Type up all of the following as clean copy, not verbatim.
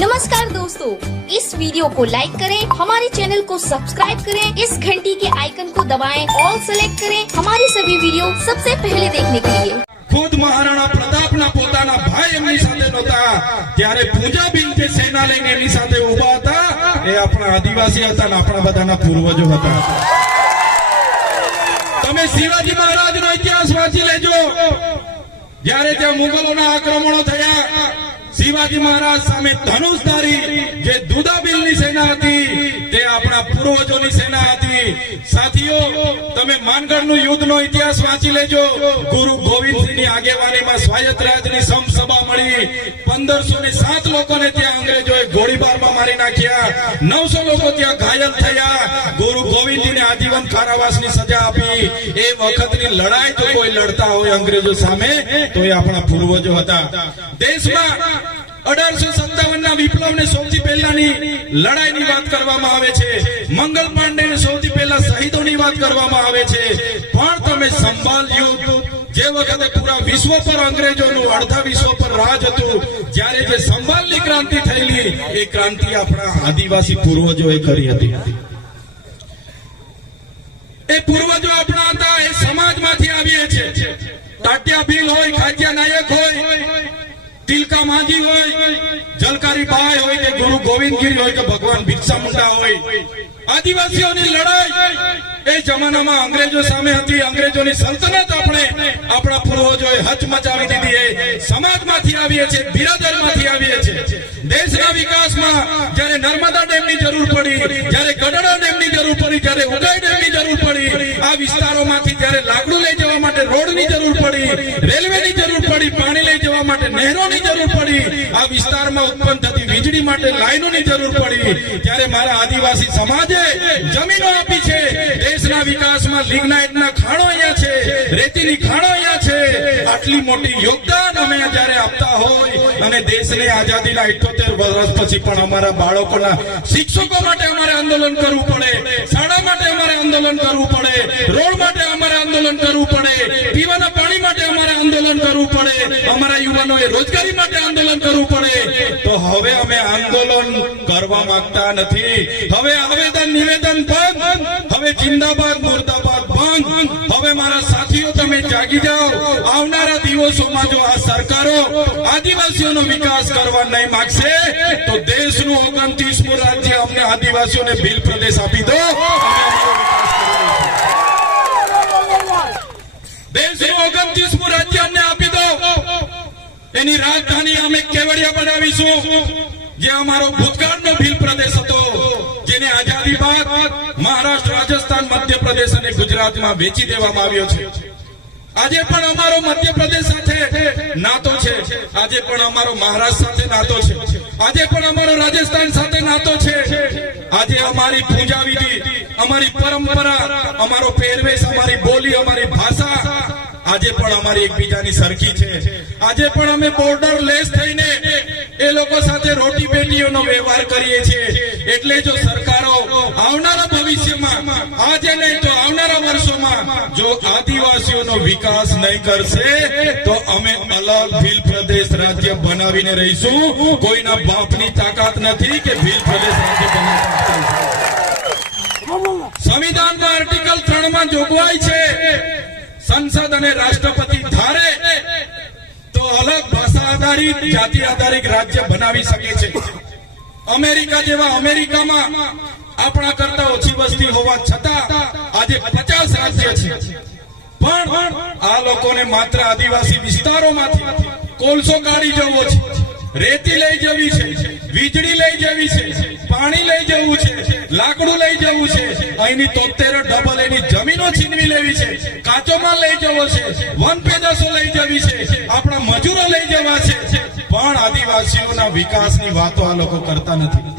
नमस्कार दोस्तों, इस वीडियो को लाइक करें, हमारे चैनल को सब्सक्राइब करें, इस घंटी के आइकन को दबाएं, ऑल सेलेक्ट करें हमारी सभी वीडियो सबसे पहले देखने के लिए। खुद महाराणा प्रतापना પોતાના ભાઈ એમની સાથે નહોતા ત્યારે પૂંજાબીન જે સેના લઈને એમની સાથે ઊભા હતા એ આપણા આદિવાસી હતા ને આપણા બધાના પૂર્વજો હતા। તમે શિવાજી મહારાજનો ઇતિહાસ વાંચી લેજો। જ્યારે ત્યાં મુગલોના આક્રમણો થયા शिवाजी महाराज सामे धनुषधारी जे दूधाबीलनी सेना हती ते आपणा पूर्वजोनी सेना हती। साथीओ तमे मानगढ़नु युद्धनो इतिहास वांची लेजो। गुरु गोविंदसिंहनी आगेवानीमां स्वायत्त राज्यनी समसभा मळी। 1507 लोकोने त्यां अंग्रेजोए गोळीबारमां मारी नाख्या। 900 लोको त्यां घायल थया। गुरु गोविंदजीने आजीवन कारावासनी सजा आपी। ए वखतनी लड़ाई तो कोई लड़ता होय अंग्रेजो सामे तो ए आपणा पूर्वजो हता। देशमां 1857 ના વિપ્લવને સૌથી પહેલાની લડાઈની વાત કરવામાં આવે છે। મંગલ પાંડેને સૌથી પહેલા શહીદોની વાત કરવામાં આવે છે। પણ તમે સંભાલ યુદ્ધ જે વખતે પૂરા વિશ્વ પર અંગ્રેજોનું અડધા વિશ્વ પર રાજ હતું જ્યારે જે સંભાલની ક્રાંતિ થયેલી એ ક્રાંતિ આપણા આદિવાસી પૂર્વજોએ કરી હતી। એ પૂર્વજો આપણા હતા એ સમાજમાંથી આવીએ છે। તાટ્યા ભીલ હોય, ખાટિયા નાયક હોય, तिलका माझी होय, जलकारी बाय होय के गुरु गोविंदगिरी होय के भगवान बिरसा मुंडा होय। आदिवासीओनी लड़ाई ए जमानामां अंग्रेजो सामे हती। अंग्रेजोनी सल्तनत આપણે આપણા પૂર્વજોએ હચમચાવી દીધી। એ સમાજમાંથી આવીએ છે, બિરાદરમાંથી આવીએ છે। દેશના વિકાસમાં જ્યારે નર્મદા ડેમની જરૂર પડી, જ્યારે ગઢડા ડેમની જરૂર પડી, જ્યારે ઉદય ડેમની જરૂર પડી, આ વિસ્તારોમાંથી જ્યારે લાકડું લઈ જવા માટે રોડની જરૂર પડી, રેલવેની જરૂર પડી, પાણી લઈ જવા માટે નહેરોની જરૂર પડી, આ વિસ્તારમાં ઉત્પન્ન થતી વીજળી માટે લાઈનોની જરૂર પડી ત્યારે મારા આદિવાસી સમાજે જમીનો આપી છે। દેશના વિકાસમાં લિગ્નાઇટના ખાણો અહીંયા છે, રેતીની ખાણો અહીંયા છે। આટલી મોટી યોગદાન અમે જ્યારે આપતા હોય અને દેશને આઝાદીના 78 વર્ષ પછી પણ અમારા બાળકોના શિક્ષકો માટે અમારે આંદોલન કરવું પડે, શાળા માટે અમારે આંદોલન કરવું પડે, રોડ માટે અમારે આંદોલન કરવું પડે, પીવાના પાણી માટે અમારે આંદોलन કરવું પડે, અમારા યુવાનોએ રોજગારી માટે આંદોलन કરવું પડે। તો હવે અમે આંદોલન કરવા માંગતા નથી। હવે આવેદન નિવેદન બંધ, હવે जिंदाबाद मुर्दाबाद बंद। હવે મારા સાથીઓ તમે જાગી જાઓ। આવનારા દિવસોમાં જો આ સરકારો આદિવાસીઓનો વિકાસ કરવા નહીં માંગશે તો દેશનું 29મું રાજ્ય અમને આદિવાસીઓને ભીલ પ્રદેશ આપી દો। દેશનું 29મું રાજ્ય અમને આપી દો। એની રાજધાની અમે કેવડિયા બનાવીશું જે અમારો ભૂતકાળનો ભીલ પ્રદેશ હતો જેને આઝાદી બાદ મહારાષ્ટ્ર, રાજસ્થાન, મધ્યપ્રદેશ અને ગુજરાતમાં વેચી દેવામાં આવ્યો છે। આજે પણ અમારો મધ્યપ્રદેશ સાથે નાતો છે, આજે પણ અમારો મહારાષ્ટ્ર સાથે નાતો છે, આજે પણ અમારો રાજસ્થાન સાથે નાતો છે। આજે અમારી પૂજા વિધિ, અમારી પરંપરા, અમારો પહેરવેશ, અમારી બોલી, અમારી ભાષા આજે પણ અમારી એકબીજાની સરખી છે। આજે પણ અમે બોર્ડર લેસ થઈને એ લોકો સાથે રોટી બેટીઓનો વ્યવહાર કરીએ છીએ। એટલે જો સરકારો આવનારા ભવિષ્યમાં આજે નહીં તો આવનારા વર્ષોમાં જો આદિવાસીઓનો વિકાસ નહીં કરશે તો અમે અલગ ભીલ પ્રદેશ રાજ્ય બનાવીને રહીશું। કોઈના બાપની તાકાત નથી કે ભીલ પ્રદેશ રાજ્ય બનાવી। સંવિધાનમાં આર્ટિકલ 3 માં જોગવાઈ છે संसद અને રાષ્ટ્રપતિ ધારે તો અલગ ભાષા આધારિત, જાતિ આધારિત રાજ્ય બનાવી શકે છે। અમેરિકા જેવા અમેરિકામાં આપણા કરતા ઓછી વસ્તી હોવા છતાં આજે 50 રાજ્ય છે। પણ આ લોકોને માત્ર આદિવાસી વિસ્તારોમાંથી કોલસો કાઢી જવો છે, રેતી લઈ જવી છે, વીજળી લઈ જવી છે, પાણી લઈ જવું છે, લાકડું લઈ જવું છે, અહીંની 73 ડબલ એની જમીનો છીનવી લેવી છે, કાચો માલ લઈ જવો છે, વન પેદાશો લઈ જવી છે, આપણા મજૂરો લઈ જવા છે। પણ આદિવાસીઓના વિકાસની વાતો આ લોકો કરતા નથી।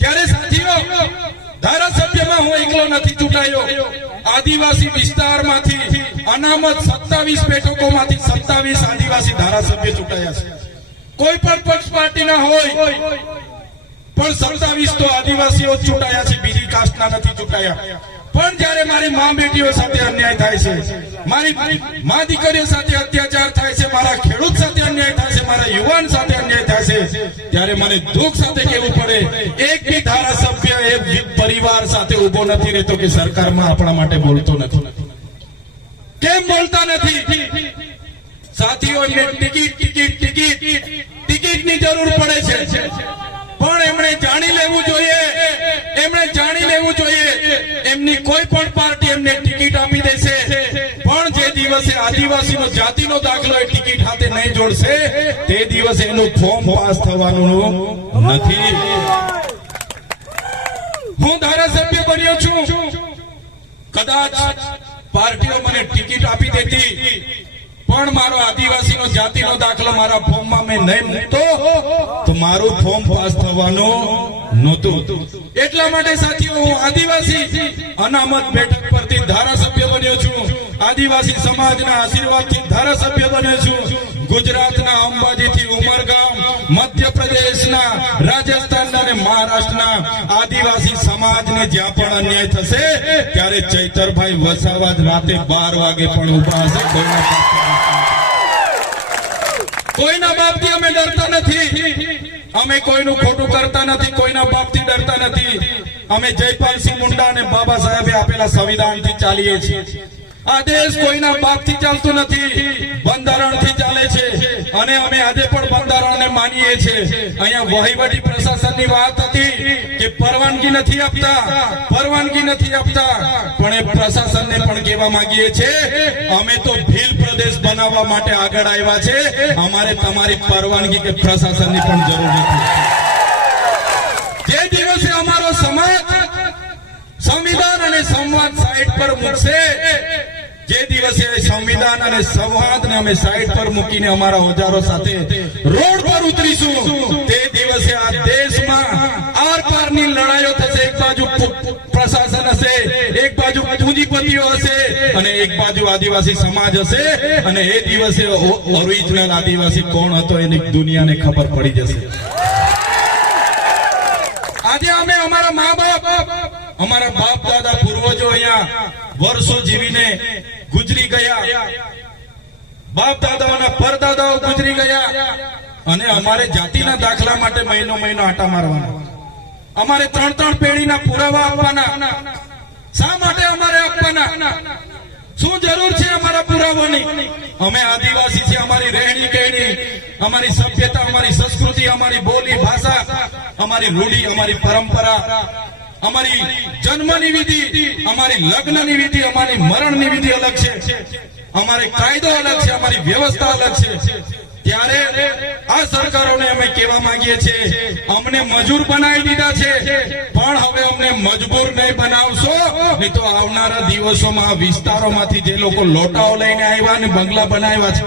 ત્યારે સાથીઓ ધારાસભ્યમાં હું એકલો નથી ચૂંટાયો। આદિવાસી વિસ્તારમાંથી અનામત 27 બેઠકોમાંથી 27 આદિવાસી ધારાસભ્ય ચૂંટાયા છે। કોઈ પણ પક્ષ પાર્ટીના હોય પણ 27 તો આદિવાસીઓ ચૂંટાયા છે, બીજી કાસ્ટના નથી ચૂંટાયા। પણ જ્યારે મારી મા બેટીઓ સાથે અન્યાય થાય છે, મારી મા દીકરીઓ સાથે અત્યાચાર થાય છે, મારા ખેડૂત સાથે અન્યાય થાય છે, મારા યુવાન સાથે અન્યાય થાય છે, ત્યારે મને દુઃખ સાથે કહેવું પડે, એક બી ધારાસભ્ય એક પરિવાર સાથે ઉભો નથી રહેતો કે સરકારમાં આપણા માટે બોલતો નથી. કેમ બોલતા નથી? સાથીઓ, ટિકિટની જરૂર પડે છે, પણ એમણે જાણી લેવું જોઈએ, એમની કોઈ પણ પાર્ટી એમને ટિકિટ આપી દેશે, પણ જે દિવસે આદિવાસીનો જાતિનો દાખલો એ ટિકિટ હાથે નહીં જોડશે તે દિવસે એનું ફોર્મ પાસ થવાનું નથી. હું ધારાસભ્ય બન્યો છું, કદાચ પાર્ટીઓ મને ટિકિટ આપી દેતી, પણ મારો આદિવાસીનો જાતિનો દાખલો મારા ફોર્મમાં મેં નહીં મૂકતો તો મારું ફોર્મ પાસ થવાનું નહોતું. એટલા માટે સાથીઓ, હું આદિવાસી અનામત બેઠક પરથી ધારાસભ્ય બન્યો છું, આદિવાસી સમાજના આશીર્વાદથી ધારાસભ્ય બન્યો છું. ગુજરાતના અંબાજીથી ઉમરગામ, મધ્યપ્રદેશના, રાજસ્થાનના અને મહારાષ્ટ્રના આદિવાસી સમાજને જ્યાં પણ અન્યાય થશે ત્યારે ચૈતરભાઈ વસાવા જ રાતે 12 વાગે પણ ઉભા હશે. કોઈના બાપથી અમે ડરતા નથી, અમે કોઈનું ખોટું કરતા નથી, કોઈના બાપથી ડરતા નથી. અમે જયપાલસિંહ મુંડા અને બાબા સાહેબે આપેલા સંવિધાનથી ચાલીએ છીએ. આ દેશ કોઈના બાપથી ચાલતો નથી, બંધારણથી ચાલે છે, અને અમે આજે પણ બંધારણને માનીએ છીએ. અહીંયા વહીવટી પ્રશાસનની વાત હતી કે પરવાનગી નથી આપતા, પણ એ પ્રશાસનને પણ કહેવા માંગીએ છીએ, અમે તો ભીલ પ્રદેશ બનાવવા માટે આગળ આવ્યા છે, અમારે તમારી પરવાનગી કે પ્રશાસનની પણ જરૂર નથી. જે દિવસે અમારો સમાજ સંવિધાન અને સંવાદ સાઈડ પર મૂકશે, જે દિવસે સંવિધાન અને સંવાદને અમે સાઈડ પર મૂકીને અમારા ઓજારો સાથે રોડ પર ઉતરીશું, તે દિવસે આ દેશમાં આર પારની લડાઈઓ થશે. એક બાજુ પ્રશાસન હશે, એક બાજુ પૂંજીપતિઓ હશે, અને એક બાજુ આદિવાસી સમાજ હશે, અને એ દિવસે ઓરિજિનલ આદિવાસી કોણ હતો એની દુનિયાને ખબર પડી જશે. આજે અમે અમારા મા બાપ, અમારા બાપ દાદા પૂર્વજો અહીંયા વર્ષો જીવીને ગુજરી ગયા, બાપ દાદાઓના પરદાદાઓ ગુજરી ગયા, અને અમારે જાતિના દાખલા માટે મહિનો આટા મારવાના, અમારે 3 પેઢીના પુરાવા આપવાના. શા માટે અમારે આપવાના? શું જરૂર છે અમારા પુરાવાની? અમે આદિવાસી છે, અમારી રહેણી કહેણી, અમારી સભ્યતા, અમારી સંસ્કૃતિ, અમારી બોલી ભાષા, અમારી રૂઢી, અમારી પરંપરા, અમારી જન્મની વિધિ, અમારી લગ્નની વિધિ, અમારી મરણની વિધિ અલગ છે, અમારે કાયદો અલગ છે, અમારી વ્યવસ્થા અલગ છે. ત્યારે આ સરકારોને અમે કહેવા માંગીએ છીએ, અમને મજૂર બનાવી દીધા છે, પણ હવે અમને મજબૂર નહીં બનાવશો, નહીં તો આવનારા દિવસોમાં વિસ્તારોમાંથી જે લોકો લોટાઓ લઈને આવ્યા અને બંગલા બનાવ્યા છે